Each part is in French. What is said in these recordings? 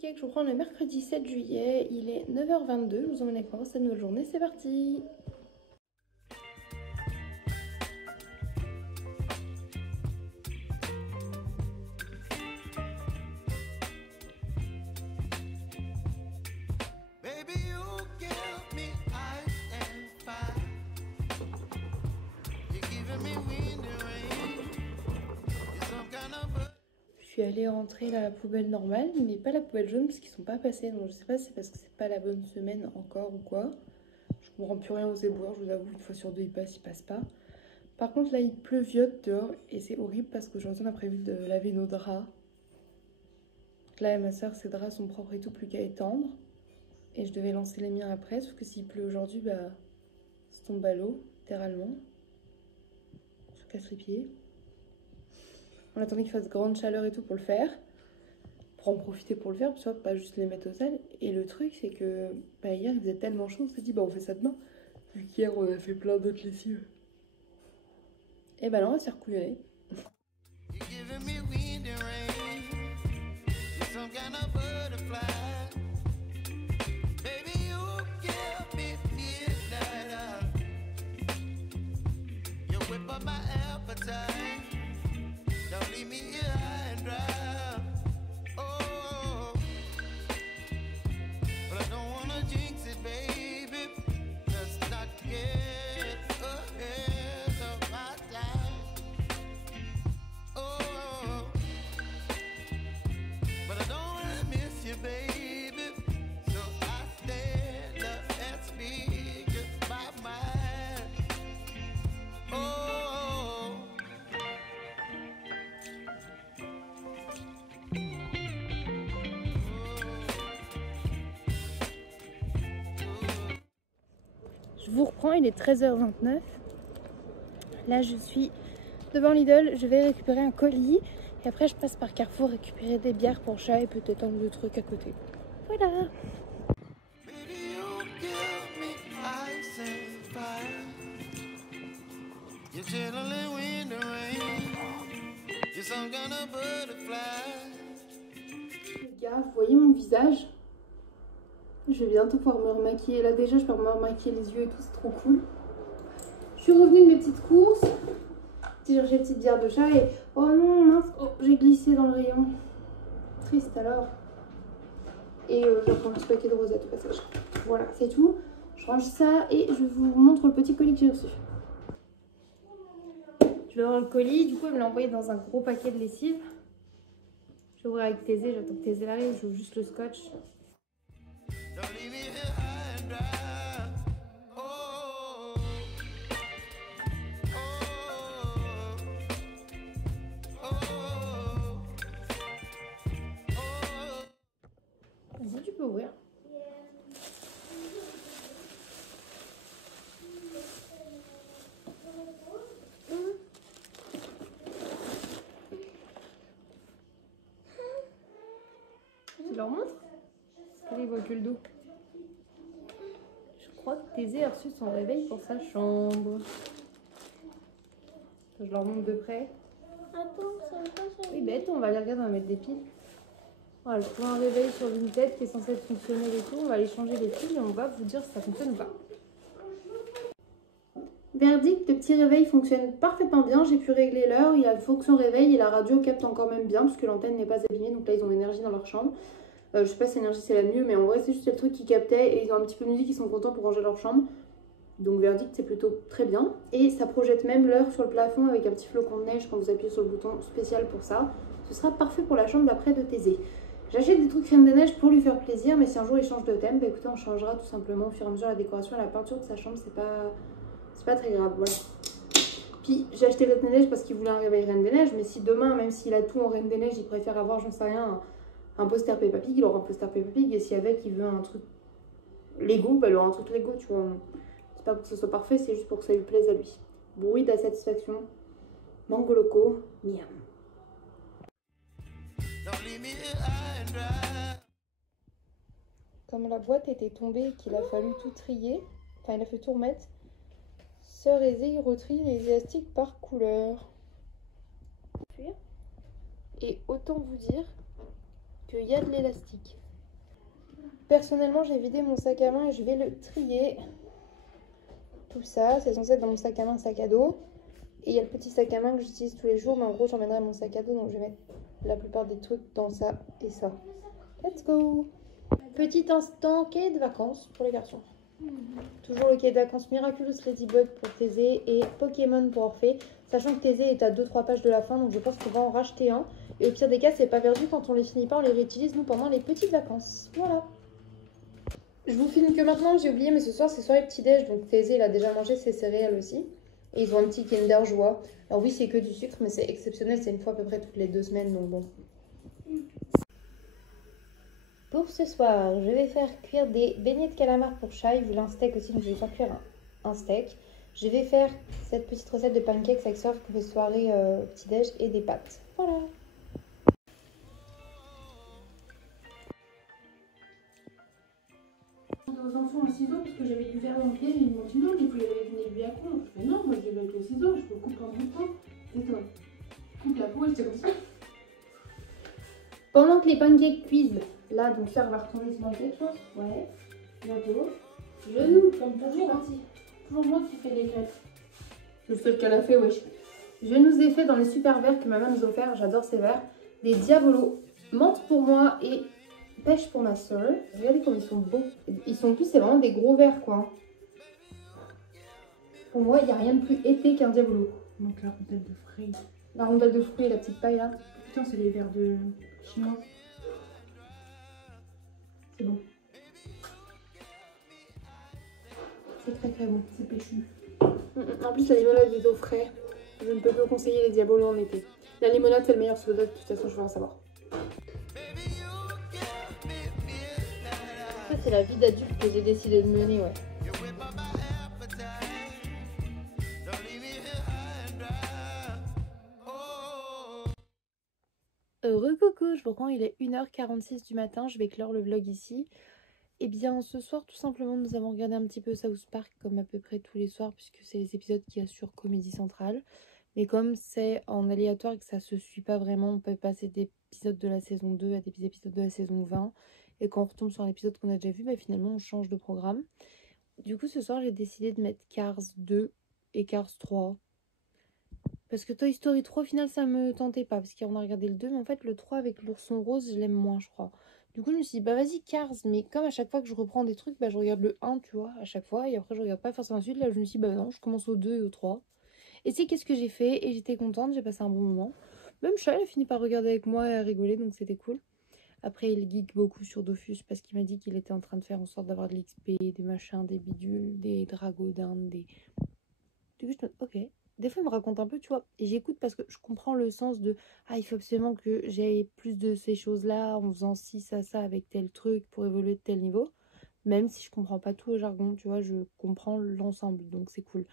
cake, je vous prends le mercredi 7 juillet, il est 9h22, je vous emmène avec moi pour cette nouvelle journée, c'est parti. Je suis allée rentrer la poubelle normale, mais pas la poubelle jaune parce qu'ils sont pas passés. Donc je sais pas si c'est parce que c'est pas la bonne semaine encore ou quoi. Je comprends plus rien aux éboueurs, je vous avoue, une fois sur deux ils passent pas. Par contre là il pleuviote dehors et c'est horrible parce qu'aujourd'hui on a prévu de laver nos draps. Donc là ma soeur ses draps sont propres et tout, plus qu'à étendre. Et je devais lancer les miens après, sauf que s'il pleut aujourd'hui, bah ça tombe à l'eau, littéralement. Je casse les pieds. On attendait qu'il fasse grande chaleur et tout pour le faire. Pour en profiter pour le faire, tu vois, pas juste les mettre au sel. Et le truc, c'est que bah, hier, il faisait tellement chaud, on s'est dit, bah on fait ça demain. Vu qu'hier, on a fait plein d'autres lessives. Et bah là, on va se faire couillonner. Je vous reprends, il est 13h29. Là, je suis devant Lidl. Je vais récupérer un colis. Et après, je passe par Carrefour récupérer des bières pour chat et peut-être un ou deux trucs à côté. Voilà. Les gars, vous voyez mon visage? Je vais bientôt pouvoir me remaquiller. Là déjà, je peux me remaquiller les yeux et tout, c'est trop cool. Je suis revenue de mes petites courses. J'ai une petite bière de chat et... Oh non, mince, oh, j'ai glissé dans le rayon. Triste alors. Et je reprends un petit paquet de rosettes au passage. Voilà, c'est tout. Je range ça et je vous montre le petit colis que j'ai reçu. Je vais avoir le colis. Du coup, elle me l'a envoyé dans un gros paquet de lessive. Je vais ouvrir avec Thésée. J'attends que Thésée arrive. Je joue juste le scotch. Vas-y, tu peux ouvrir. Tu leur montres? Allez, voit que le dos. Je crois que Thésée a reçu son réveil pour sa chambre. Je leur montre de près. Attends, ça va pas ça. Oui, bête, on va les regarder, on va mettre des piles. Voilà, je trouve un réveil sur une tête qui est censée être fonctionnelle et tout. On va aller changer les piles et on va vous dire si ça fonctionne ou pas. Verdict, le petit réveil fonctionne parfaitement bien. J'ai pu régler l'heure, il y a fonction réveil et la radio capte encore même bien puisque l'antenne n'est pas abîmée. Donc là, ils ont l'énergie dans leur chambre. Je sais pas si l'énergie c'est la mieux, mais en vrai, c'est juste le truc qui captait et ils ont un petit peu de musique, ils sont contents pour ranger leur chambre. Donc verdict, c'est plutôt très bien. Et ça projette même l'heure sur le plafond avec un petit flocon de neige quand vous appuyez sur le bouton spécial pour ça. Ce sera parfait pour la chambre d'après de Thésée. J'achète des trucs Reine des Neiges pour lui faire plaisir, mais si un jour il change de thème, bah écoutez, on changera tout simplement au fur et à mesure la décoration et la peinture de sa chambre, c'est pas très grave, voilà. Puis j'ai acheté Reine des Neiges parce qu'il voulait un réveil Reine des Neiges, mais si demain, même s'il a tout en Reine des Neiges, il préfère avoir, j'en sais rien, un poster Peppa Pig, il aura un poster Peppa Pig, et si avec il veut un truc Lego, bah il aura un truc Lego, tu vois. C'est pas pour que ce soit parfait, c'est juste pour que ça lui plaise à lui. Bruit de la satisfaction. Mango loco, miam. Comme la boîte était tombée et qu'il a fallu tout trier, enfin il a fait tout remettre, Sœur Aisée retrie les élastiques par couleur. Et autant vous dire qu'il y a de l'élastique. personnellement, j'ai vidé mon sac à main et je vais le trier. Tout ça, c'est censé être dans mon sac à main, sac à dos. Et il y a le petit sac à main que j'utilise tous les jours, mais en gros, j'emmènerai mon sac à dos, donc je vais mettre la plupart des trucs dans ça et ça. Let's go! Petit instant quai de vacances pour les garçons. Toujours le quai de vacances Miraculous Ladybug pour Thésée et Pokémon pour Orphée. Sachant que Thésée est à 2-3 pages de la fin, donc je pense qu'on va en racheter un. Et au pire des cas, c'est pas perdu, quand on les finit pas, on les réutilise nous pendant les petites vacances. Voilà. Je vous filme que maintenant, j'ai oublié, mais ce soir c'est soirée petit-déj, donc Thésée il a déjà mangé ses céréales aussi. Et ils ont un petit Kinder Joie. Alors oui, c'est que du sucre, mais c'est exceptionnel, c'est une fois à peu près toutes les 2 semaines, donc bon. Pour ce soir, je vais faire cuire des beignets de calamar pour Chai. Il voulait un steak aussi, donc je vais faire cuire un steak. Je vais faire cette petite recette de pancakes avec Sœur que fait soirée petit-déj et des pâtes. Voilà. Aux enfants un ciseau parce que j'avais du verre dans le pied et ils m'ont dit non, mais il faut y aller avec une aiguille à coudre. Je fais non, moi je vais avec le ciseau, je me coupe en bout de temps. C'est toi. Coupe la peau et j'étais comme ça. Pendant que les pancakes cuisent, là, donc Sœur va retourner ses pancakes, je pense. Ouais, bientôt. Genou, comme toujours, hein. Toujours moi qui fais les crêpes. Je fais qu'elle a fait, wesh. Je nous ai fait dans les super verres que ma maman nous a offert, j'adore ces verres, des Diabolos, menthe pour moi et pêche pour ma soeur. Regardez comme ils sont beaux. Ils sont tous, c'est vraiment des gros verres, quoi. Pour moi, il n'y a rien de plus été qu'un Diabolo. Donc la rondelle de fruits. La rondelle de fruits et la petite paille, là. Putain, c'est les verres de chinois. C'est bon. C'est très très bon. C'est péchu. En plus, la limonade est au frais. Je ne peux que conseiller les Diabolos en été. La limonade, c'est le meilleur soda, de toute façon, je veux en savoir. Ça, c'est la vie d'adulte que j'ai décidé de mener, ouais. Coucou, je vous reprends, il est 1h46 du matin, je vais clore le vlog ici. Et bien ce soir tout simplement nous avons regardé un petit peu South Park comme à peu près tous les soirs puisque c'est les épisodes qu'il y a sur Comédie Centrale. Mais comme c'est en aléatoire et que ça se suit pas vraiment, on peut passer d'épisodes de la saison 2 à des épisodes de la saison 20. Et quand on retombe sur un épisode qu'on a déjà vu, bah, finalement on change de programme. Du coup ce soir j'ai décidé de mettre Cars 2 et Cars 3. Parce que Toy Story 3, au final, ça me tentait pas. Parce qu'on a regardé le 2, mais en fait, le 3 avec l'ourson rose, je l'aime moins, je crois. Du coup, je me suis dit, bah vas-y, Cars. Mais comme à chaque fois que je reprends des trucs, bah je regarde le 1, tu vois, à chaque fois. Et après, je regarde pas forcément la suite. Là, je me suis dit, bah non, je commence au 2 et au 3. Et c'est qu'est-ce que j'ai fait. Et j'étais contente, j'ai passé un bon moment. Même Charles a fini par regarder avec moi et à rigoler, donc c'était cool. Après, il geek beaucoup sur Dofus parce qu'il m'a dit qu'il était en train de faire en sorte d'avoir de l'XP, des machins, des bidules, des dragodins, des... Du coup, je me dis, ok. Des fois, il me raconte un peu, tu vois, et j'écoute parce que je comprends le sens de « Ah, il faut absolument que j'aie plus de ces choses-là en faisant ci, ça, avec tel truc pour évoluer de tel niveau. » Même si je comprends pas tout le jargon, tu vois, je comprends l'ensemble, donc c'est cool.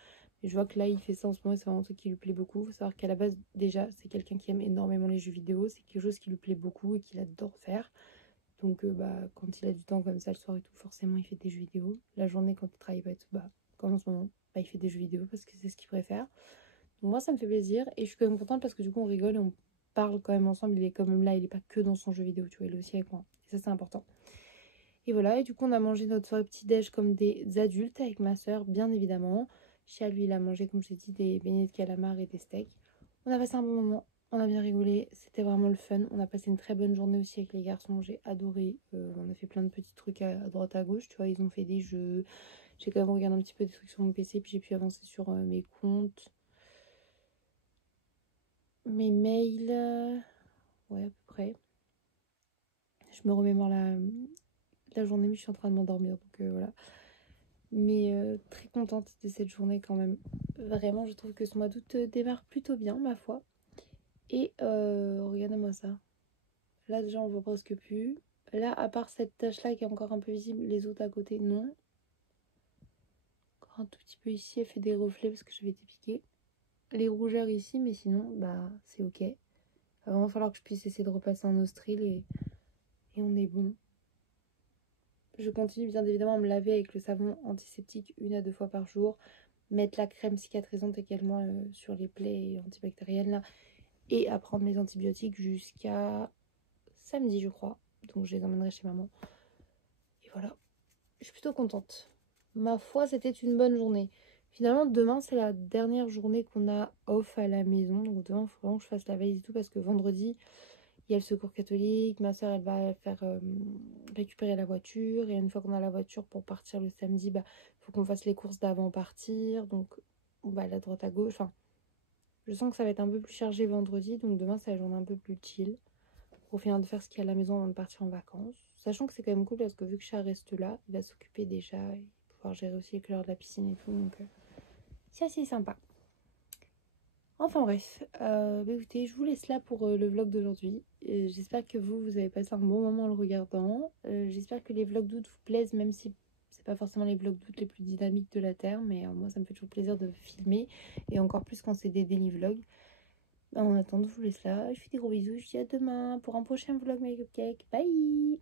Et je vois que là, il fait ça en ce moment, c'est vraiment un truc qui lui plaît beaucoup. Il faut savoir qu'à la base, déjà, c'est quelqu'un qui aime énormément les jeux vidéo. C'est quelque chose qui lui plaît beaucoup et qu'il adore faire. Donc, quand il a du temps comme ça le soir et tout, forcément, il fait des jeux vidéo. La journée, quand il travaille pas et tout, comme en ce moment, il fait des jeux vidéo parce que c'est ce qu'il préfère. Donc moi ça me fait plaisir et je suis quand même contente parce que du coup on rigole et on parle quand même ensemble. Il est quand même là, il est pas que dans son jeu vidéo, tu vois, il est aussi avec moi. Et ça c'est important. Et voilà, et du coup on a mangé notre soirée petit-déj comme des adultes avec ma soeur, bien évidemment. Chia lui il a mangé, comme je t'ai dit, des beignets de calamar et des steaks. On a passé un bon moment, on a bien rigolé, c'était vraiment le fun. On a passé une très bonne journée aussi avec les garçons, j'ai adoré. On a fait plein de petits trucs à droite à gauche, tu vois, ils ont fait des jeux. J'ai quand même regardé un petit peu des trucs sur mon PC, puis j'ai pu avancer sur mes comptes. Mes mails, ouais à peu près. Je me remémore la journée mais je suis en train de m'endormir donc voilà. Mais très contente de cette journée quand même. Vraiment je trouve que ce mois d'août démarre plutôt bien ma foi. Et regardez-moi ça. Là déjà on voit presque plus. Là à part cette tache là qui est encore un peu visible, les autres à côté non. Encore un tout petit peu ici, elle fait des reflets parce que j'avais été piquée. Les rougeurs ici mais sinon c'est ok. Il va vraiment falloir que je puisse essayer de repasser en Austril et on est bon. Je continue bien évidemment à me laver avec le savon antiseptique 1 à 2 fois par jour. Mettre la crème cicatrisante également sur les plaies antibactériennes là. Et à prendre mes antibiotiques jusqu'à samedi je crois. Donc je les emmènerai chez maman. Et voilà, je suis plutôt contente. Ma foi, c'était une bonne journée. Finalement, demain, c'est la dernière journée qu'on a off à la maison. Donc demain, il faut vraiment que je fasse la veille et tout parce que vendredi, il y a le secours catholique. Ma soeur, elle va faire récupérer la voiture. Et une fois qu'on a la voiture pour partir le samedi, il faut qu'on fasse les courses d'avant partir. Donc, on va aller à droite à gauche. Enfin, je sens que ça va être un peu plus chargé vendredi. Donc demain, c'est la journée un peu plus chill. Pour finir de faire ce qu'il y a à la maison avant de partir en vacances. Sachant que c'est quand même cool parce que vu que Chat reste là, il va s'occuper déjà et pouvoir gérer aussi les couleurs de la piscine et tout. Donc c'est assez sympa. Enfin bref, écoutez, je vous laisse là pour le vlog d'aujourd'hui. J'espère que vous avez passé un bon moment en le regardant. J'espère que les vlogs d'août vous plaisent, même si c'est pas forcément les vlogs d'août les plus dynamiques de la Terre. Mais moi, ça me fait toujours plaisir de filmer. Et encore plus quand c'est des daily vlogs. En attendant, je vous laisse là. Je fais des gros bisous. Je vous dis à demain pour un prochain vlog, mes cupcakes. Bye!